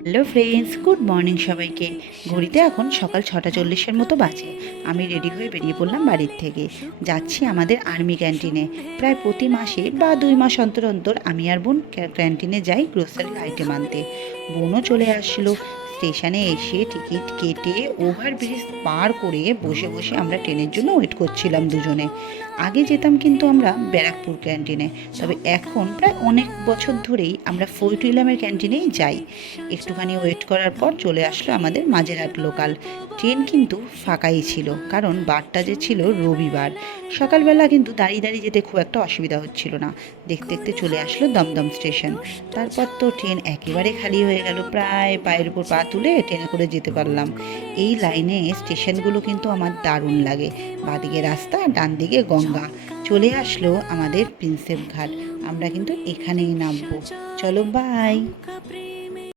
Hello friends, good morning সবাইকে। ঘড়িতে এখন সকাল 6:40 মতো বাজে। আমি রেডি হয়ে বেরিয়ে পড়লাম বাড়ির থেকে। যাচ্ছি আমাদের আর্মি ক্যান্টিনে। প্রায় প্রতি মাসে বা 2 মাস অন্তর অন্তর আমি আর বোন ক্যান্টিনে যাই গ্রোসারির আইটেম আনতে। বোনও চলে আসলো। স্টেশনে এসে টিকিট কেটে ওভারব্রিজ পার করে বসে বসে আমরা ট্রেনের জন্য ওয়েট করছিলাম দুজনে। আগে যেতাম কিন্তু আমরা ব্যারাকপুর ক্যান্টিনে, তবে এখন প্রায় অনেক বছর ধরেই আমরা ফোর্ট উইলিয়ামের ক্যান্টিনেই যাই। একটুখানি ওয়েট করার পর চলে আসলো আমাদের মাঝেরহাট লোকাল। ট্রেন কিন্তু ফাঁকাই ছিল, কারণ বারটা যে ছিল রবিবার। সকালবেলা কিন্তু দাঁড়িয়ে দাঁড়িয়ে যেতে খুব একটা অসুবিধা হচ্ছিল না। দেখতে দেখতে চলে আসলো দমদম স্টেশন। তারপর তো ট্রেন একেবারে খালি হয়ে গেল, প্রায় পায়ের উপর পা তুলে ট্রেনে করে যেতে পারলাম। এই লাইনে স্টেশনগুলো কিন্তু আমার দারুণ লাগে। বাঁদিকে রাস্তা, ডান দিকে গঙ্গা। চলে আসলো আমাদের প্রিন্সেপ ঘাট। আমরা কিন্তু এখানেই নামবো। চলো, বাই।